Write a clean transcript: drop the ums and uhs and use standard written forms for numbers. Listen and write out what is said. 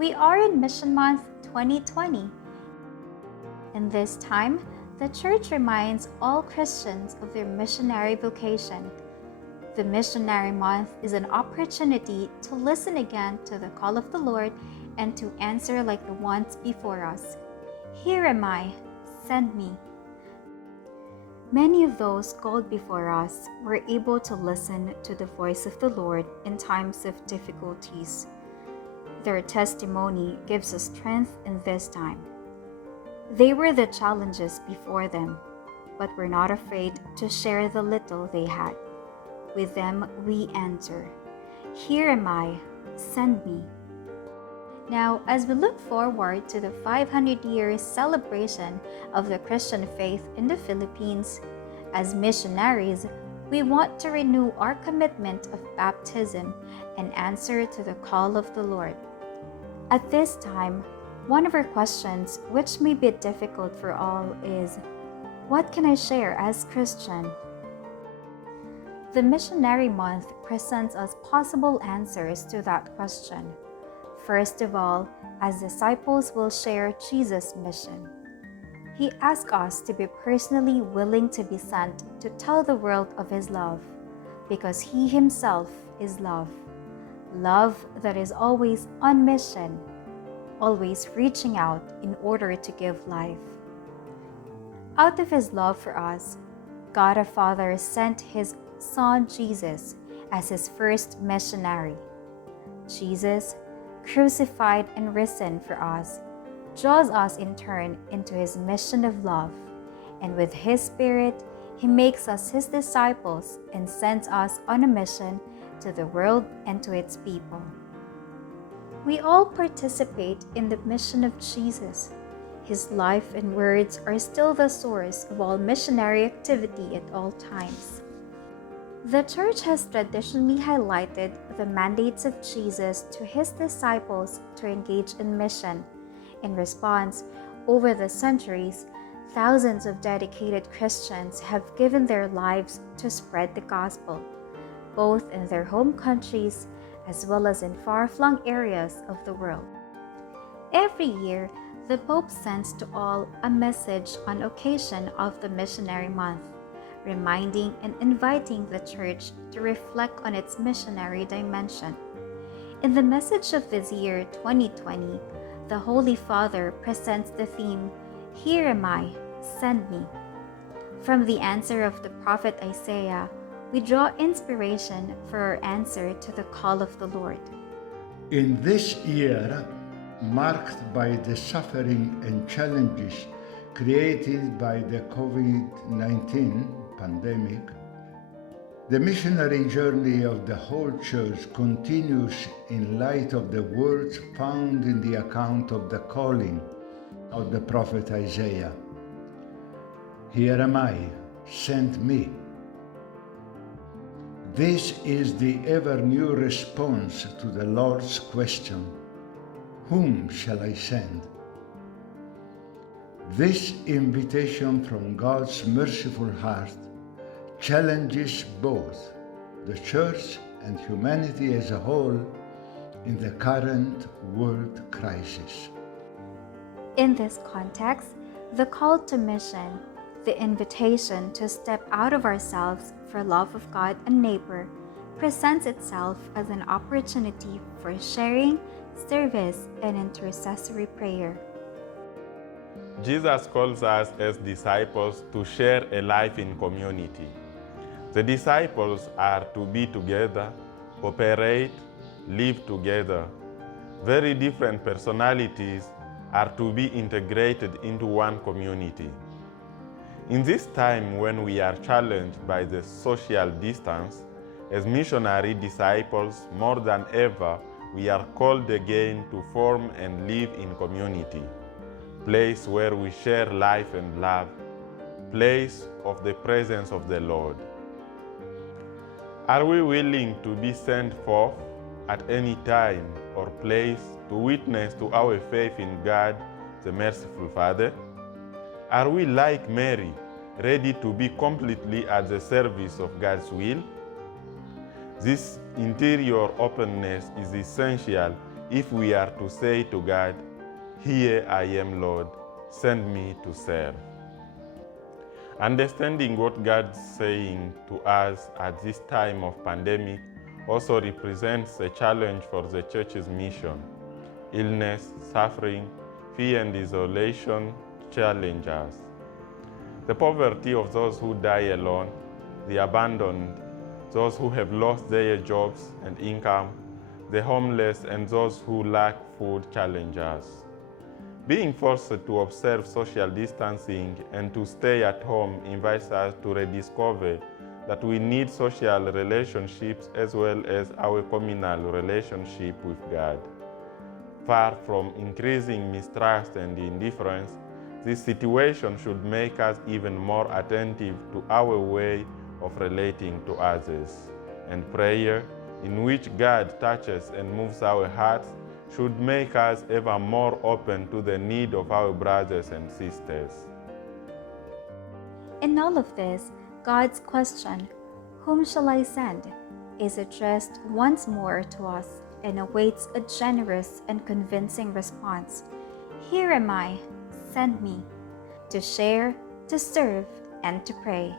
We are in Mission Month 2020. In this time, the Church reminds all Christians of their missionary vocation. The Missionary Month is an opportunity to listen again to the call of the Lord and to answer like the ones before us. Here am I, send me. Many of those called before us were able to listen to the voice of the Lord in times of difficulties. Their testimony gives us strength in this time. They were the challenges before them, but were not afraid to share the little they had. With them we answer, here am I, send me. Now, as we look forward to the 500 years celebration of the Christian faith in the Philippines, as missionaries, we want to renew our commitment of baptism and answer to the call of the Lord. At this time, one of our questions, which may be difficult for all, is, what can I share as Christian? The Missionary Month presents us possible answers to that question. First of all, as disciples will share Jesus' mission. He asks us to be personally willing to be sent to tell the world of His love, because He Himself is love. Love that is always on mission, always reaching out in order to give life. Out of His love for us, God our Father sent His Son Jesus as His first missionary. Jesus, crucified and risen for us, draws us in turn into His mission of love, and with His Spirit, He makes us His disciples and sends us on a mission to the world and to its people. We all participate in the mission of Jesus. His life and words are still the source of all missionary activity at all times. The Church has traditionally highlighted the mandates of Jesus to His disciples to engage in mission. In response, over the centuries, thousands of dedicated Christians have given their lives to spread the gospel, both in their home countries as well as in far-flung areas of the world. Every year, the Pope sends to all a message on occasion of the Missionary Month, reminding and inviting the Church to reflect on its missionary dimension. In the message of this year, 2020, the Holy Father presents the theme, Here am I, send me. From the answer of the prophet Isaiah, we draw inspiration for our answer to the call of the Lord. In this year, marked by the suffering and challenges created by the COVID-19 pandemic, the missionary journey of the whole Church continues in light of the words found in the account of the calling of the prophet Isaiah. Here am I, send me. This is the ever-new response to the Lord's question, whom shall I send? This invitation from God's merciful heart challenges both the Church and humanity as a whole in the current world crisis. In this context, the call to mission, the invitation to step out of ourselves for love of God and neighbor, presents itself as an opportunity for sharing, service, and intercessory prayer. Jesus calls us as disciples to share a life in community. The disciples are to be together, cooperate, live together. Very different personalities are to be integrated into one community. In this time when we are challenged by the social distance, as missionary disciples, more than ever, we are called again to form and live in community, place where we share life and love, place of the presence of the Lord. Are we willing to be sent forth at any time or place to witness to our faith in God, the merciful Father? Are we like Mary, ready to be completely at the service of God's will? This interior openness is essential if we are to say to God, "Here I am, Lord, send me to serve." Understanding what God's saying to us at this time of pandemic also represents a challenge for the church's mission. Illness, suffering, fear, and isolation challenge us. The poverty of those who die alone, the abandoned, those who have lost their jobs and income, the homeless, and those who lack food challenge us. Being forced to observe social distancing and to stay at home invites us to rediscover that we need social relationships as well as our communal relationship with God. Far from increasing mistrust and indifference, this situation should make us even more attentive to our way of relating to others. And prayer, in which God touches and moves our hearts, should make us ever more open to the need of our brothers and sisters. In all of this, God's question, "Whom shall I send?" is addressed once more to us and awaits a generous and convincing response. "Here am I, send me," to share, to serve, and to pray.